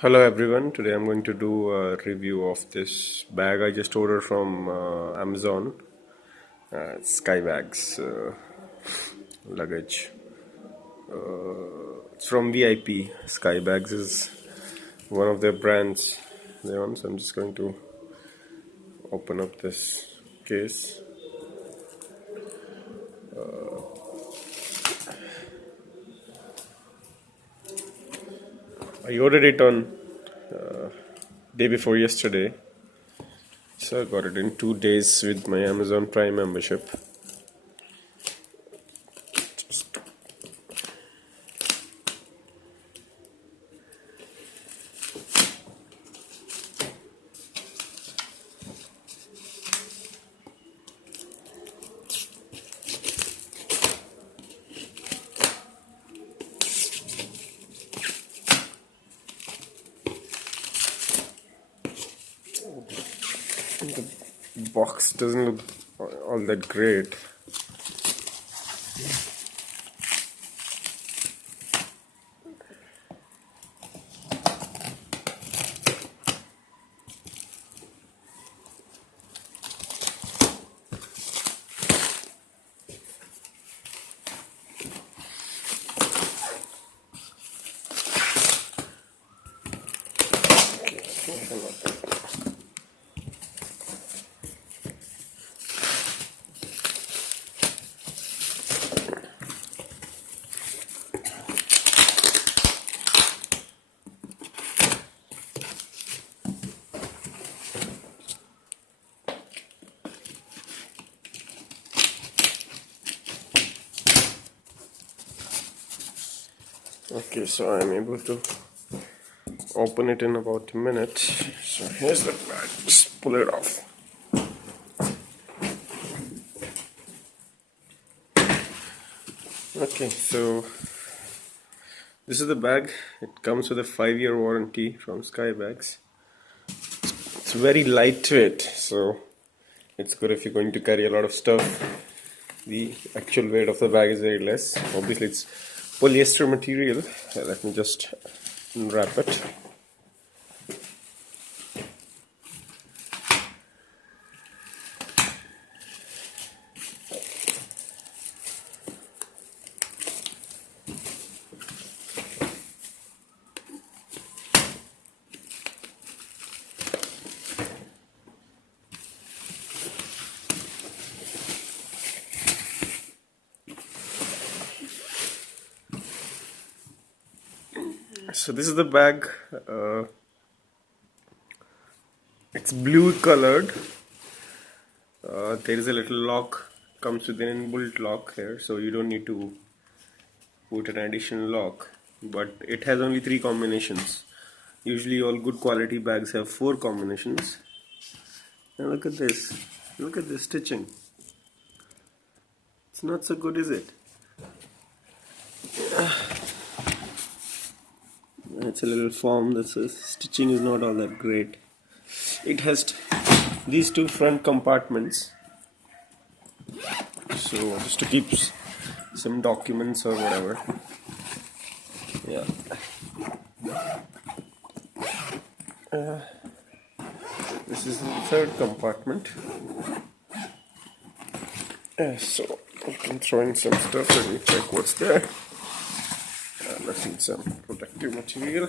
Hello everyone, today I'm going to do a review of this bag I just ordered from Amazon. Skybags luggage. It's from VIP. Skybags is one of their brands they own, so I'm just going to open up this case. I ordered it on day before yesterday, so I got it in 2 days with my Amazon Prime membership. The box doesn't look all that great. Okay, so I'm able to open it in about a minute. So here's the bag, just pull it off. Okay, so this is the bag. It comes with a 5-year warranty from Skybags. It's very lightweight, so it's good if you're going to carry a lot of stuff. The actual weight of the bag is very less. Obviously it's polyester material. Let me just unwrap it. So this is the bag. It's blue colored. There is a little lock, comes with an inbuilt lock here, so you don't need to put an additional lock, but it has only 3 combinations. Usually all good quality bags have 4 combinations. And look at this stitching. It's not so good, is it? It's a little form that says stitching is not all that great. It has these 2 front compartments, so just to keep some documents or whatever. Yeah. This is the 3rd compartment. So I can throw in some stuff. Let me check what's there. Nothing, some protective material.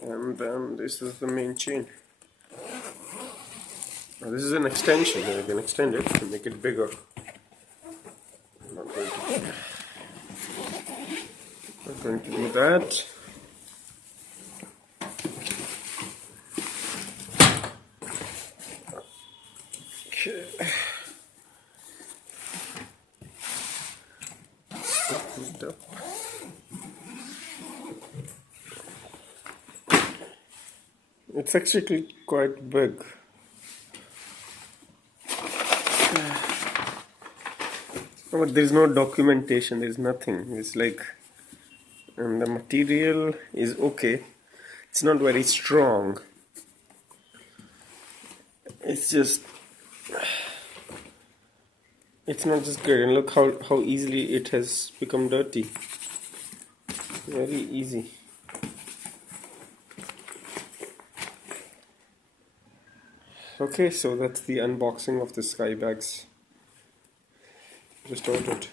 And then this is the main chain. Now this is an extension. You can extend it to make it bigger. Not going to do that. Okay. It's actually quite big. But there's no documentation, there's nothing. It's like, and the material is okay. It's not very strong. It's not just good. And look how easily it has become dirty. Very easy. Okay, so that's the unboxing of the Skybags. Just ordered.